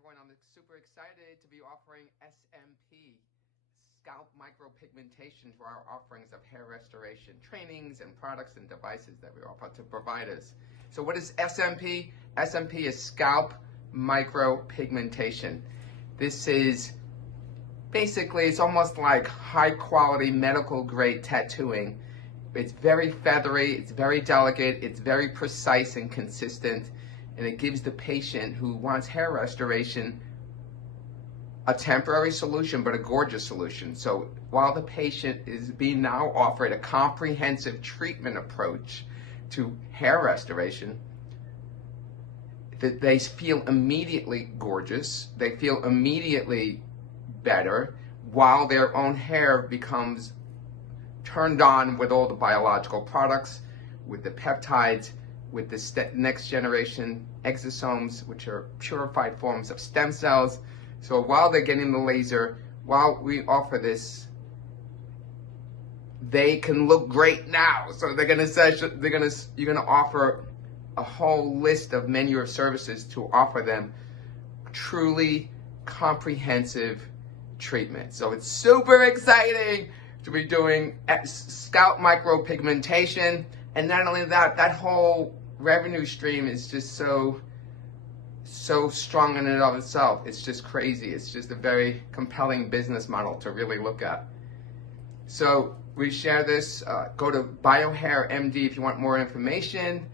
everyone. I'm super excited to be offering SMP, Scalp Micro Pigmentation, to our offerings of hair restoration trainings and products and devices that we offer to providers. So what is SMP? SMP is Scalp Micro Pigmentation. This is basically, it's almost like high quality medical grade tattooing. It's very feathery, it's very delicate, it's very precise and consistent, and it gives the patient who wants hair restoration a temporary solution, but a gorgeous solution. So while the patient is being now offered a comprehensive treatment approach to hair restoration, they feel immediately gorgeous, they feel immediately better, while their own hair becomes turned on with all the biological products, with the peptides, with the next generation exosomes, which are purified forms of stem cells. So while they're getting the laser, while we offer this, they can look great now. So you're gonna offer a whole list of menu of services to offer them truly comprehensive treatment. So it's super exciting to be doing Scalp Micro Pigmentation, and not only that, that whole revenue stream is just so strong in and of itself. It's just crazy. It's just a very compelling business model to really look at. So we share this. Go to BioHairMD if you want more information.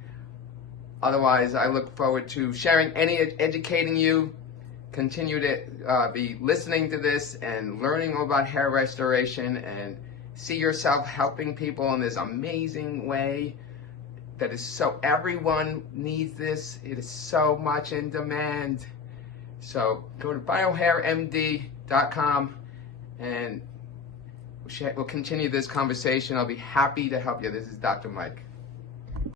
Otherwise, I look forward to sharing educating you. Continue to be listening to this and learning all about hair restoration, and see yourself helping people in this amazing way that is so, everyone needs this. It is so much in demand. So go to biohairmd.com and we'll continue this conversation. I'll be happy to help you. This is Dr. Mike.